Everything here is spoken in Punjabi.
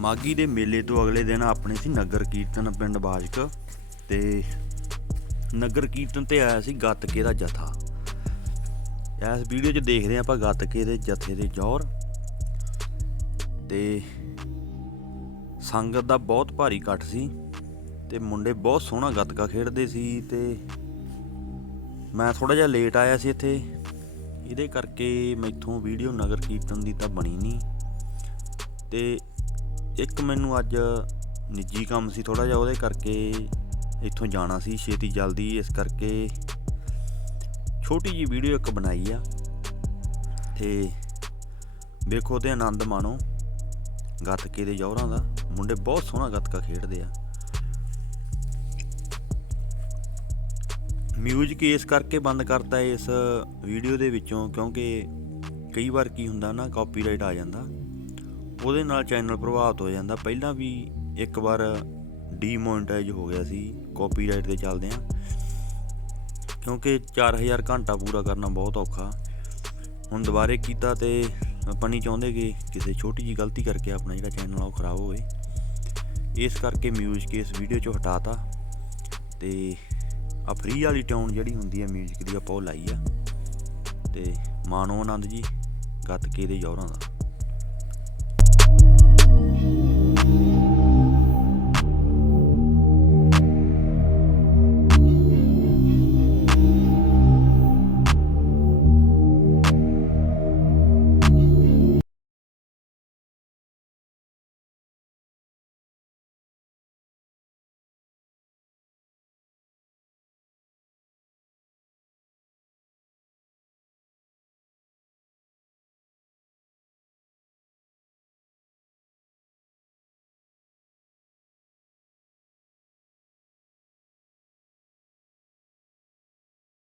ਮਾਗੀ ਦੇ ਮੇਲੇ ਤੋਂ ਅਗਲੇ ਦਿਨ ਆਪਣੇ ਸੀ ਨਗਰ ਕੀਰਤਨ ਪਿੰਡ ਬਾਜਕ ਤੇ ਨਗਰ ਕੀਰਤਨ ਤੇ ਆਇਆ ਸੀ ਗੱਤਕੇ ਦਾ ਜਥਾ। ਇਸ ਵੀਡੀਓ 'ਚ ਦੇਖਦੇ ਹਾਂ ਆਪਾਂ ਗੱਤਕੇ ਦੇ ਜਥੇ ਦੇ ਜ਼ੋਰ ਤੇ ਸੰਗਤ ਦਾ ਬਹੁਤ ਭਾਰੀ ਇਕੱਠ ਸੀ ਤੇ ਮੁੰਡੇ ਬਹੁਤ ਸੋਹਣਾ ਗੱਤਕਾ ਖੇਡਦੇ ਸੀ ਤੇ ਮੈਂ ਥੋੜਾ ਜਿਹਾ ਲੇਟ ਆਇਆ ਸੀ ਇੱਥੇ। ਇਹਦੇ ਕਰਕੇ ਮੈਥੋਂ ਵੀਡੀਓ ਨਗਰ ਕੀਰਤਨ ਦੀ ਤਾਂ ਬਣੀ ਨਹੀਂ। ਤੇ ਇੱਕ ਮੈਨੂੰ ਅੱਜ ਨਿੱਜੀ ਕੰਮ ਸੀ ਥੋੜਾ ਜਿਹਾ, ਉਹਦੇ ਕਰਕੇ ਇੱਥੋਂ ਜਾਣਾ ਸੀ ਛੇਤੀ ਜਲਦੀ। ਇਸ ਕਰਕੇ ਛੋਟੀ ਜੀ ਵੀਡੀਓ ਇੱਕ ਬਣਾਈ ਆ। ਤੇ ਵੇਖੋ ਤੇ ਆਨੰਦ ਮਾਣੋ, ਗੱਤਕੇ ਦੇ ਜੌਹਰਾਂ ਦਾ। ਮੁੰਡੇ ਬਹੁਤ ਸੋਹਣਾ ਗੱਤਕਾ ਖੇਡਦੇ ਆ। ਮਿਊਜ਼ਿਕ ਇਸ ਕਰਕੇ ਬੰਦ ਕਰਤਾ ਇਸ ਵੀਡੀਓ ਦੇ ਵਿੱਚੋਂ, ਕਿਉਂਕਿ ਕਈ ਵਾਰ ਕੀ ਹੁੰਦਾ ਨਾ ਕਾਪੀਰਾਈਟ ਆ ਜਾਂਦਾ। ਉਹਦੇ ਨਾਲ ਚੈਨਲ ਪ੍ਰਭਾਵਿਤ ਹੋ ਜਾਂਦਾ। ਪਹਿਲਾਂ ਵੀ ਇੱਕ ਵਾਰ ਡੀਮੋਨਟਾਈਜ਼ ਹੋ ਗਿਆ ਸੀ ਕਾਪੀਰਾਈਟ 'ਤੇ ਚੱਲਦੇ ਆ। ਕਿਉਂਕਿ 4000 ਘੰਟਾ ਪੂਰਾ ਕਰਨਾ ਬਹੁਤ ਔਖਾ। ਹੁਣ ਦੁਬਾਰੇ ਕੀਤਾ ਤੇ ਆਪਾਂ ਨਹੀਂ ਚਾਹੁੰਦੇ ਕਿ ਕਿਸੇ ਛੋਟੀ ਜੀ ਗਲਤੀ ਕਰਕੇ ਆਪਣਾ ਜਿਹੜਾ ਚੈਨਲ ਆ ਉਹ ਖਰਾਬ ਹੋਵੇ। ਇਸ ਕਰਕੇ ਮਿਊਜ਼ਿਕ ਇਸ ਵੀਡੀਓ ਚੋਂ ਹਟਾਤਾ। ਤੇ ਆ ਫ੍ਰੀ ਵਾਲੀ ਟਿਊਨ ਜਿਹੜੀ ਹੁੰਦੀ ਹੈ ਮਿਊਜ਼ਿਕ ਦੀ ਆਪਾਂ ਉਹ ਲਾਈ ਆ। ਤੇ ਮਾਨੋ ਆਨੰਦ ਜੀ, ਗੱਤਕੇ ਦੇ ਜੌਹਰਾਂ ਦਾ।